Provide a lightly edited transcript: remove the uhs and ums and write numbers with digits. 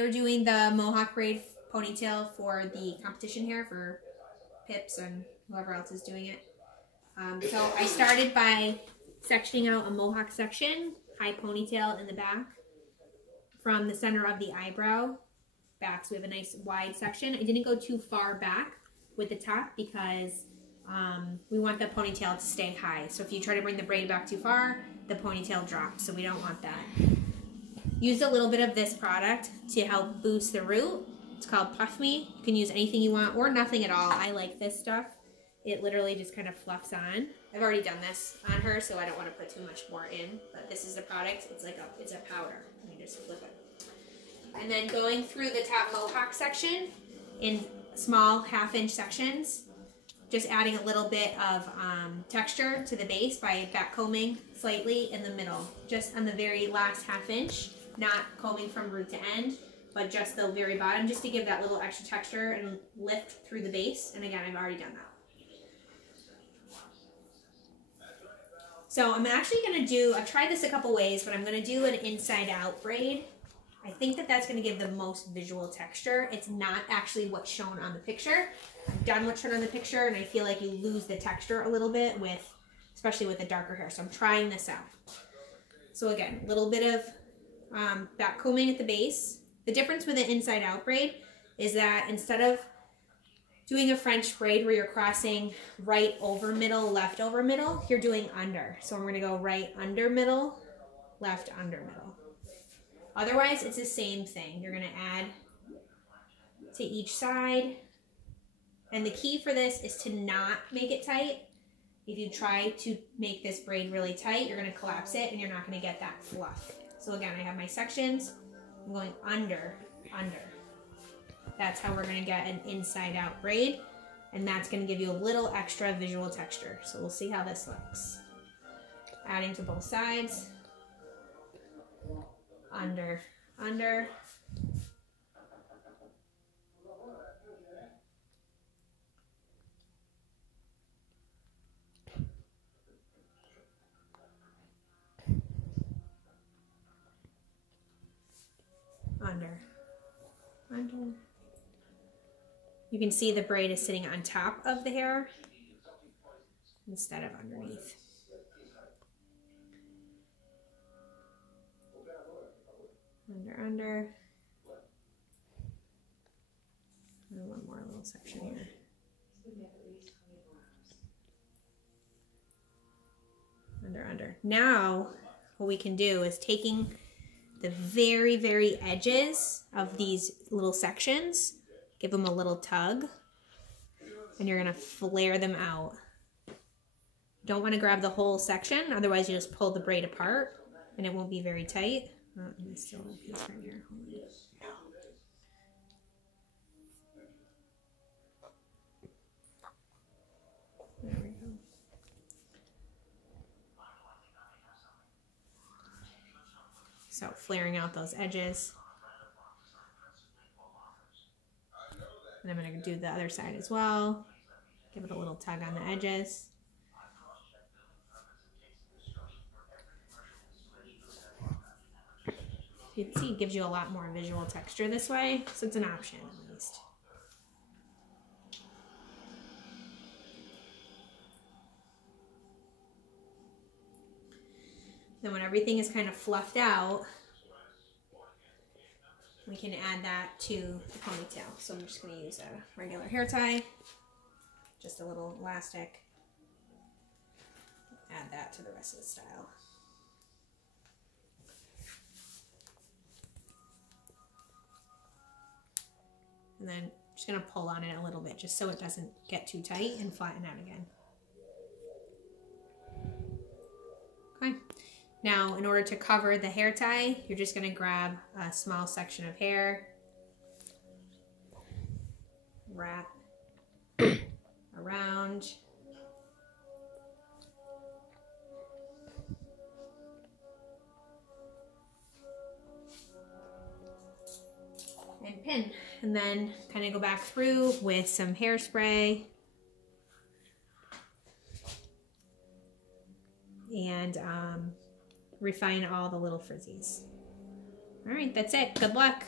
We're doing the mohawk braid ponytail for the competition here for Pips and whoever else is doing it. So I started by sectioning out a mohawk section, high ponytail in the back from the center of the eyebrow back. So we have a nice wide section. I didn't go too far back with the top because we want the ponytail to stay high. So if you try to bring the braid back too far, the ponytail drops. So we don't want that. Use a little bit of this product to help boost the root. It's called Puff Me. You can use anything you want or nothing at all. I like this stuff. It literally just kind of fluffs on. I've already done this on her, so I don't want to put too much more in. But this is the product. It's like it's a powder. You just flip it. And then going through the top mohawk section in small half-inch sections, just adding a little bit of texture to the base by backcombing slightly in the middle, just on the very last half-inch, not combing from root to end, but just the very bottom, just to give that little extra texture and lift through the base. And again, I've already done that. So I'm actually going to do, I've tried this a couple ways, but I'm going to do an inside out braid. I think that that's going to give the most visual texture. It's not actually what's shown on the picture. I've done what's shown on the picture, and I feel like you lose the texture a little bit with, especially with the darker hair. So I'm trying this out. So again, a little bit of back combing at the base. The difference with an inside out braid is that instead of doing a French braid where you're crossing right over middle, left over middle, you're doing under. So I'm going to go right under middle, left under middle. Otherwise, it's the same thing. You're going to add to each side. And the key for this is to not make it tight. If you try to make this braid really tight, you're going to collapse it and you're not going to get that fluff. So again, I have my sections. I'm going under, under. That's how we're going to get an inside out braid. And that's going to give you a little extra visual texture. So we'll see how this looks. Adding to both sides. Under, under. Under, under. You can see the braid is sitting on top of the hair instead of underneath. Under, under. And one more little section here. Under, under. Now, what we can do is taking the very, very edges of these little sections, give them a little tug, and you're going to flare them out. Don't want to grab the whole section, otherwise you just pull the braid apart and it won't be very tight. Oh, and still a piece right here. There we go. So flaring out those edges. And I'm going to do the other side as well. Give it a little tug on the edges. You can see it gives you a lot more visual texture this way, so it's an option at least. Then when everything is kind of fluffed out, we can add that to the ponytail. So I'm just going to use a regular hair tie, just a little elastic, add that to the rest of the style. And then just going to pull on it a little bit just so it doesn't get too tight and flatten out again. Okay. Now, in order to cover the hair tie, you're just going to grab a small section of hair, wrap around, and pin. And then kind of go back through with some hairspray and refine all the little frizzies. All right, that's it. Good luck.